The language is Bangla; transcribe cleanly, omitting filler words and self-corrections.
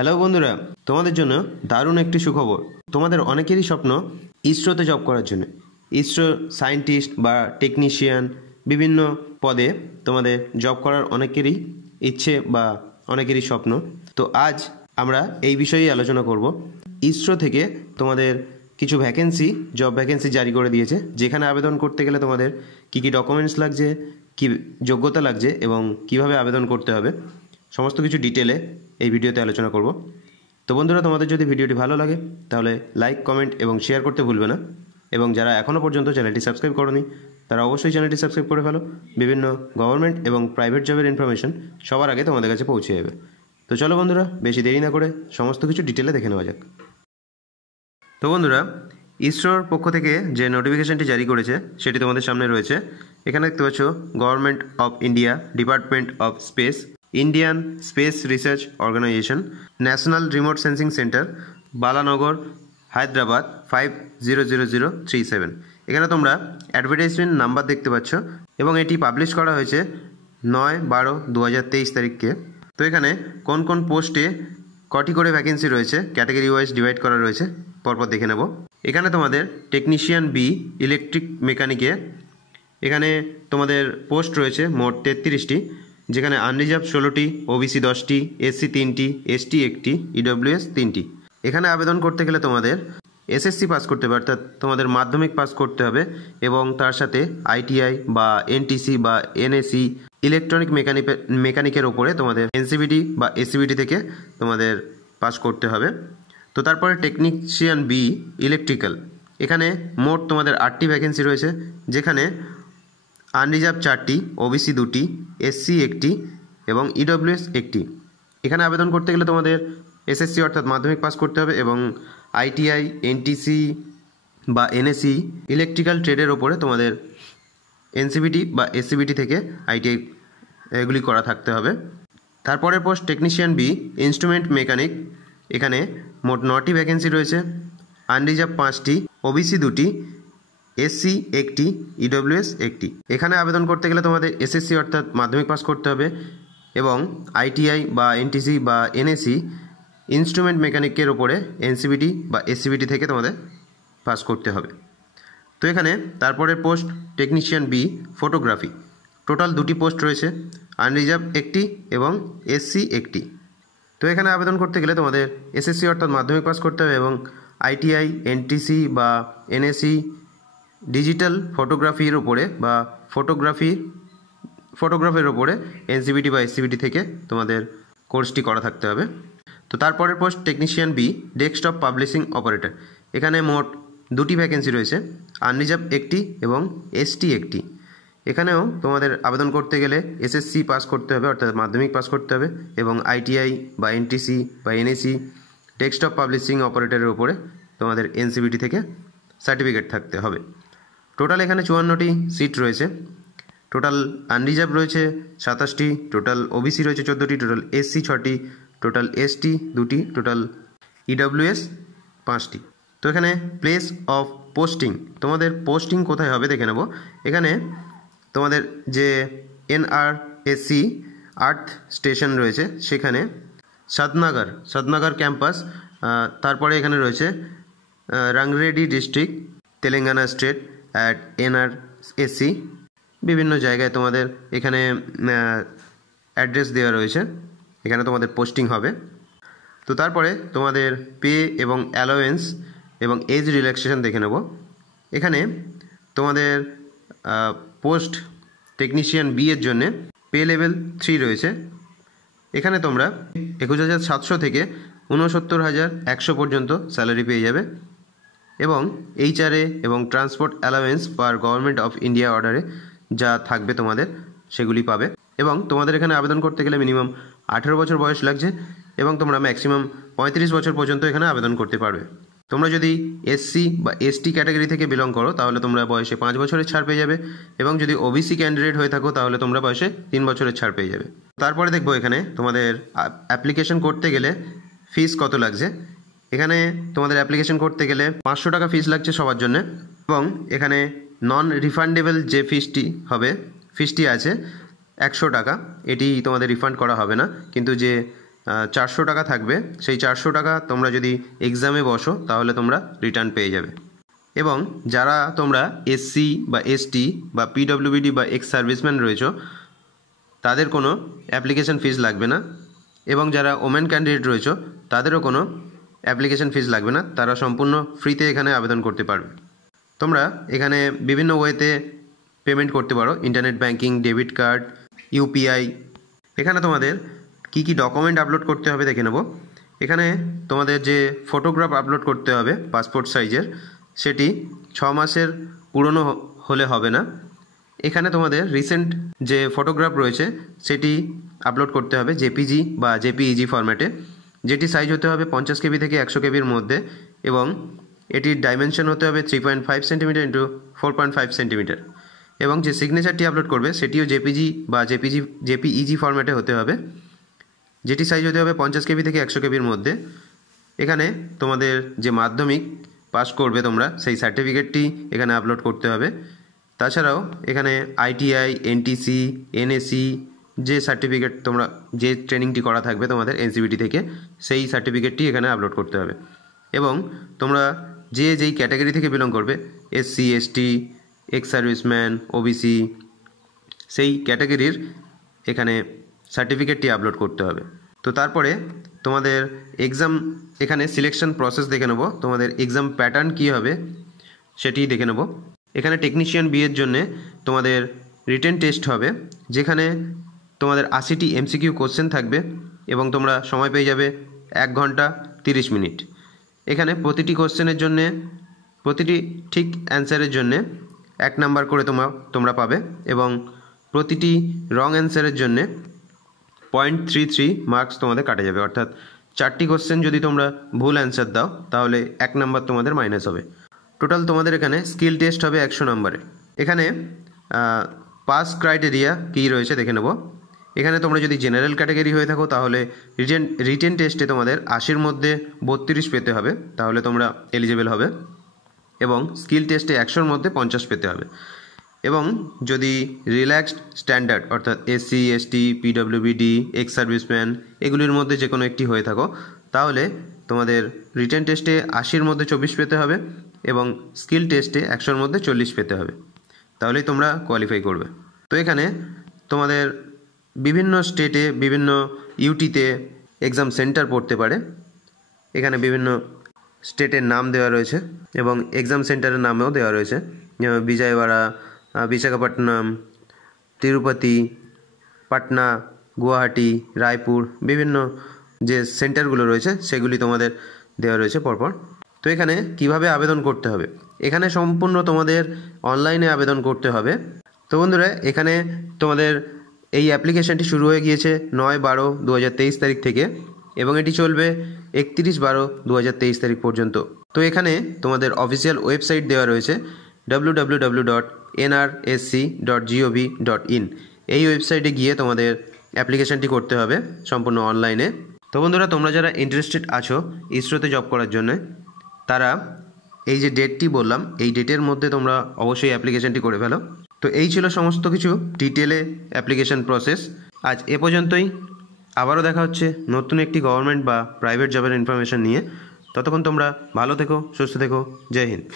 হ্যালো বন্ধুরা, তোমাদের জন্য দারুণ একটি সুখবর। তোমাদের অনেকেরই স্বপ্ন ইসরোতে জব করার জন্য। ইসরো সায়েন্টিস্ট বা টেকনিশিয়ান বিভিন্ন পদে তোমাদের জব করার অনেকেরই ইচ্ছে বা অনেকেরই স্বপ্ন। তো আজ আমরা এই বিষয়েই আলোচনা করব। ইসরো থেকে তোমাদের কিছু ভ্যাকেন্সি, জব ভ্যাকেন্সি জারি করে দিয়েছে, যেখানে আবেদন করতে গেলে তোমাদের কী কী ডকুমেন্টস লাগছে, কী যোগ্যতা লাগছে এবং কিভাবে আবেদন করতে হবে, সমস্ত কিছু ডিটেলে এই ভিডিওতে আলোচনা করব। তো বন্ধুরা, তোমাদের যদি ভিডিওটি ভালো লাগে তাহলে লাইক, কমেন্ট এবং শেয়ার করতে ভুলবে না। এবং যারা এখনও পর্যন্ত চ্যানেলটি সাবস্ক্রাইব করোনি তারা অবশ্যই চ্যানেলটি সাবস্ক্রাইব করে ফেলো। বিভিন্ন গভর্নমেন্ট এবং প্রাইভেট জবের ইনফরমেশন সবার আগে তোমাদের কাছে পৌঁছে যাবে। তো চলো বন্ধুরা, বেশি দেরি না করে সমস্ত কিছু ডিটেলে দেখে নেওয়া যাক। তো বন্ধুরা, ইসরোর পক্ষ থেকে যে নোটিফিকেশনটি জারি করেছে সেটি তোমাদের সামনে রয়েছে। এখানে দেখতে পাচ্ছ government of India, department of space, Indian space research organisation, national remote sensing centre, Balanagar, Hyderabad 500037। এখানে তোমরা অ্যাডভার্টাইজমেন্ট নাম্বার দেখতে পাচ্ছ এবং এটি পাবলিশ করা হয়েছে 9/12/2023 তারিখকে। তো এখানে কোন কোন পোস্টে কটি করে ভ্যাকেন্সি রয়েছে, ক্যাটাগরি ওয়াইজ ডিভাইড করা রয়েছে, পরপর দেখে নেব। এখানে তোমাদের টেকনিশিয়ান বি, ইলেকট্রিক মেকানিকে, এখানে তোমাদের পোস্ট রয়েছে মোট 33টি, যেখানে আনরিজার্ভ 16টি, ওবিসি 10টি, এসসি 3টি, এসটি 1টি, ইডব্লিউএস 3টি। এখানে আবেদন করতে গেলে তোমাদের এসএসসি পাস করতে হবে, অর্থাৎ তোমাদের মাধ্যমিক পাস করতে হবে এবং তার সাথে আইটিআই বা এনটিসি বা এনএসি, ইলেকট্রনিক মেকানিকের ওপরে তোমাদের এনসিবিটি বা এসসিবিটি থেকে তোমাদের পাস করতে হবে। তো তারপরে টেকনিশিয়ান বি, ইলেকট্রিক্যাল, এখানে মোট তোমাদের 8টি ভ্যাকেন্সি রয়েছে, যেখানে আনরিজার্ভ 4টি, ওবিসি 2টি, এসসি 1টি এবং ইডব্লিউএস 1টি। এখানে আবেদন করতে গেলে তোমাদের এসএসসি অর্থাৎ মাধ্যমিক পাস করতে হবে এবং আইটিআই, এনটিসি বা এনএসি, ইলেকট্রিক্যাল ট্রেডের ওপরে তোমাদের এনসিবিটি বা এসসিবিটি থেকে আইটিআই এগুলি করা থাকতে হবে। তারপরের post technician B, instrument mechanic, এখানে মোট 9টি ভ্যাকেন্সি রয়েছে, আনরিজার্ভ 5টি, ওবিসি 2টি, এসসি 1টি, ইডব্লিউএস 1টি। এখানে আবেদন করতে গেলে তোমাদের এসএসসি অর্থাৎ মাধ্যমিক পাস করতে হবে এবং আইটিআই বা এনটিসি বা এনএসি, ইনস্ট্রুমেন্ট মেকানিকের ওপরে এনসিবিটি বা এসসিবিটি থেকে তোমাদের পাস করতে হবে। তো এখানে তারপরের post technician B, photography, total 2টি পোস্ট রয়েছে, আনরিজার্ভ 1টি এবং এসসি 1টি। তো এখানে আবেদন করতে গেলে তোমাদের এসএসসি অর্থাৎ মাধ্যমিক পাস করতে হবে এবং আইটিআই, এনটিসি বা এনএসি, ডিজিটাল ফটোগ্রাফির ওপরে বা ফটোগ্রাফির ওপরে এনসিবিটি বা এসসিবিটি থেকে তোমাদের কোর্সটি করা থাকতে হবে। তো তারপরের post technician B, desktop publishing operator, এখানে মোট 2টি ভ্যাকেন্সি রয়েছে, আনরিজার্ভ 1টি এবং এসটি 1টি। এখানেও তোমাদের আবেদন করতে গেলে এসএসসি পাস করতে হবে অর্থাৎ মাধ্যমিক পাস করতে হবে এবং আইটিআই বা এনটিসি বা এনএসি, ডেস্কটপ পাবলিশিং অপারেটরের ওপরে তোমাদের এনসিবিটি থেকে সার্টিফিকেট থাকতে হবে। টোটাল এখানে 54টি সিট রয়েছে, টোটাল আনরিজার্ভ রয়েছে 27টি, টোটাল ওবিসি রয়েছে 14টি, টোটাল এসসি 6টি, টোটাল এসটি 2টি, টোটাল ইডব্লিউএস 5টি। তো এখানে প্লেস অফ পোস্টিং, তোমাদের পোস্টিং কোথায় হবে দেখে নেব। এখানে তোমাদের যে এনআরএসি আর্থ স্টেশন রয়েছে সেখানে সাদনগর ক্যাম্পাস, তারপরে এখানে রয়েছে রাংরেডি ডিস্ট্রিক্ট, তেলেঙ্গানা স্টেট অ্যাট এনআরএসি। বিভিন্ন জায়গায় তোমাদের এখানে অ্যাড্রেস দেওয়া রয়েছে, এখানে তোমাদের পোস্টিং হবে। তো তারপরে তোমাদের পে এবং অ্যালাওয়েন্স এবং এজ রিল্যাক্সেশন দেখে নেব। এখানে তোমাদের পোস্ট টেকনিশিয়ান বি এর জন্য পে লেভেল 3 রয়েছে, এখানে তোমরা 21,700 থেকে 69,100 পর্যন্ত স্যালারি পেয়ে যাবে এবং এইচআরএ এবং transport allowance per government of India অর্ডারে যা থাকবে তোমাদের সেগুলি পাবে। এবং তোমাদের এখানে আবেদন করতে গেলে মিনিমাম 18 বছর বয়স লাগছে এবং তোমরা ম্যাক্সিমাম 35 বছর পর্যন্ত এখানে আবেদন করতে পারবে। তোমরা যদি এসসি বা এসটি ক্যাটাগরি থেকে বিলং করো তাহলে তোমরা বয়সে 5 বছরের ছাড় পেয়ে যাবে এবং যদি ওবিসি ক্যান্ডিডেট হয়ে থাকো তাহলে তোমরা বয়সে 3 বছরের ছাড় পেয়ে যাবে। তারপরে দেখবো এখানে তোমাদের অ্যাপ্লিকেশন করতে গেলে ফিস কত লাগছে। এখানে তোমাদের অ্যাপ্লিকেশন করতে গেলে 500 টাকা ফিস লাগছে সবার জন্য এবং এখানে নন রিফান্ডেবল যে ফিসটি আছে 100 টাকা, এটি তোমাদের রিফান্ড করা হবে না, কিন্তু যে 400 টাকা থাকবে। সেই 400 টাকা তোমরা যদি এক্সামে বসো তাহলে তোমরা রিটার্ন পেয়ে যাবে। এবং যারা তোমরা এসসি বা এসটি বা পিডব্লিউডি বা এক্স সার্ভিসম্যান রয়েছো তাদের কোনো অ্যাপ্লিকেশন ফিস লাগবে না। এবং যারা ওমেন ক্যান্ডিডেট রয়েছো তাদেরও কোনো অ্যাপ্লিকেশন ফিস লাগবে না, তারা সম্পূর্ণ ফ্রিতে এখানে আবেদন করতে পারবে। তোমরা এখানে বিভিন্ন ওয়েতে পেমেন্ট করতে পারো, internet banking, debit card, UPI. এখানে তোমাদের কি কি ডকুমেন্ট আপলোড করতে হবে দেখে নেব। এখানে তোমাদের যে ফটোগ্রাফ আপলোড করতে হবে পাসপোর্ট সাইজের, সেটি 6 মাসের পুরনো হলে হবে না। এখানে তোমাদের রিসেন্ট যে ফটোগ্রাফ রয়েছে সেটি আপলোড করতে হবে জেপিজি বা জেপিইজি ফরম্যাটে, যেটি সাইজ হতে হবে 50 কেবি থেকে 100 কেবির মধ্যে এবং এটির ডাইমেনশন হতে হবে 3.5 সেন্টিমিটার ইন্টু 4.5 সেন্টিমিটার। এবং যে সিগনেচারটি আপলোড করবে সেটিও জেপিজি বা জেপিইজি ফরম্যাটে হতে হবে, যেটি সাইজ হতে হবে 50 কেবি থেকে 100 কেবির মধ্যে। এখানে তোমাদের যে মাধ্যমিক পাস করবে তোমরা সেই সার্টিফিকেটটি এখানে আপলোড করতে হবে। তাছাড়াও এখানে আইটিআই, এনটিসি, এনএসি যে সার্টিফিকেট তোমরা যে ট্রেনিংটি করা থাকবে তোমাদের এনসিবিটি থেকে, সেই সার্টিফিকেটটি এখানে আপলোড করতে হবে। এবং তোমরা যেই ক্যাটাগরি থেকে বিলং করবে, SC, ST, ex serviceman, OBC, সেই ক্যাটাগরির এখানে সার্টিফিকেটটি আপলোড করতে হবে। তো তারপরে তোমাদের এক্সাম, এখানে সিলেকশন প্রসেস দেখে নেব, তোমাদের এক্সাম প্যাটার্ন কী হবে সেটি দেখে নেব। এখানে টেকনিশিয়ান বি এর জন্যে তোমাদের রিটেন টেস্ট হবে, যেখানে তোমাদের 80টি এমসিকিউ কোশ্চেন থাকবে এবং তোমরা সময় পেয়ে যাবে 1 ঘন্টা 30 মিনিট। এখানে প্রতিটি কোশ্চেনের জন্যে, প্রতিটি ঠিক অ্যান্সারের জন্যে 1 নাম্বার করে তোমরা পাবে এবং প্রতিটি রং অ্যান্সারের জন্যে 0.33 মার্কস তোমাদের কাটা যাবে। অর্থাৎ 4টি কোশ্চেন যদি তোমরা ভুল অ্যান্সার দাও তাহলে 1 নাম্বার তোমাদের মাইনাস হবে। টোটাল তোমাদের এখানে স্কিল টেস্ট হবে 100 নম্বরে। এখানে পাস ক্রাইটেরিয়া কী রয়েছে দেখে নেব। এখানে তোমরা যদি জেনারেল ক্যাটাগরি হয়ে থাকো তাহলে রিটেন টেস্টে তোমাদের 80-র মধ্যে 32 পেতে হবে, তাহলে তোমরা এলিজিবল হবে। এবং স্কিল টেস্টে 100-র মধ্যে 50 পেতে হবে। এবং যদি রিল্যাক্সড স্ট্যান্ডার্ড অর্থাৎ SC, ST, PWD, ex serviceman এগুলির মধ্যে যে কোনো একটি হয়ে থাকো তাহলে তোমাদের রিটেন টেস্টে 80-র মধ্যে 24 পেতে হবে এবং স্কিল টেস্টে 100-র মধ্যে 40 পেতে হবে, তাহলেই তোমরা কোয়ালিফাই করবে। তো এখানে তোমাদের বিভিন্ন স্টেটে, বিভিন্ন ইউটিতে এক্সাম সেন্টার পড়তে পারে। এখানে বিভিন্ন স্টেটের নাম দেওয়া রয়েছে এবং এক্সাম সেন্টারের নামেও দেওয়া রয়েছে, যেমন বিজয়ওয়াড়া, বিশাখাপট্টনম, তিরুপতি, পাটনা, গুয়াহাটি, রায়পুর, বিভিন্ন যে সেন্টারগুলো রয়েছে সেগুলি তোমাদের দেওয়া রয়েছে পরপর। তো এখানে কিভাবে আবেদন করতে হবে, এখানে সম্পূর্ণ তোমাদের অনলাইনে আবেদন করতে হবে। তো বন্ধুরা, এখানে তোমাদের এই অ্যাপ্লিকেশানটি শুরু হয়ে গিয়েছে 9/12/2023 তারিখ থেকে এবং এটি চলবে 31/12/2023 তারিখ পর্যন্ত। তো এখানে তোমাদের অফিসিয়াল ওয়েবসাইট দেওয়া রয়েছে www.nrsc.gov.in। এই ওয়েবসাইটে গিয়ে তোমাদের অ্যাপ্লিকেশানটি করতে হবে সম্পূর্ণ অনলাইনে। তো বন্ধুরা, তোমরা যারা ইন্টারেস্টেড আছো ইসরোতে জব করার জন্য, তারা এই যে ডেটটি বললাম এই ডেটের মধ্যে তোমরা অবশ্যই অ্যাপ্লিকেশানটি করে ফেলো। তো এই ছিল সমস্ত কিছু ডিটেলে অ্যাপ্লিকেশান প্রসেস। আজ এ পর্যন্তই। আবারও দেখা হচ্ছে নতুন একটি গভর্নমেন্ট বা প্রাইভেট জবের ইনফরমেশান নিয়ে। ততক্ষণ তোমরা ভালো থেকো, সুস্থ থেকো। জয় হিন্দ।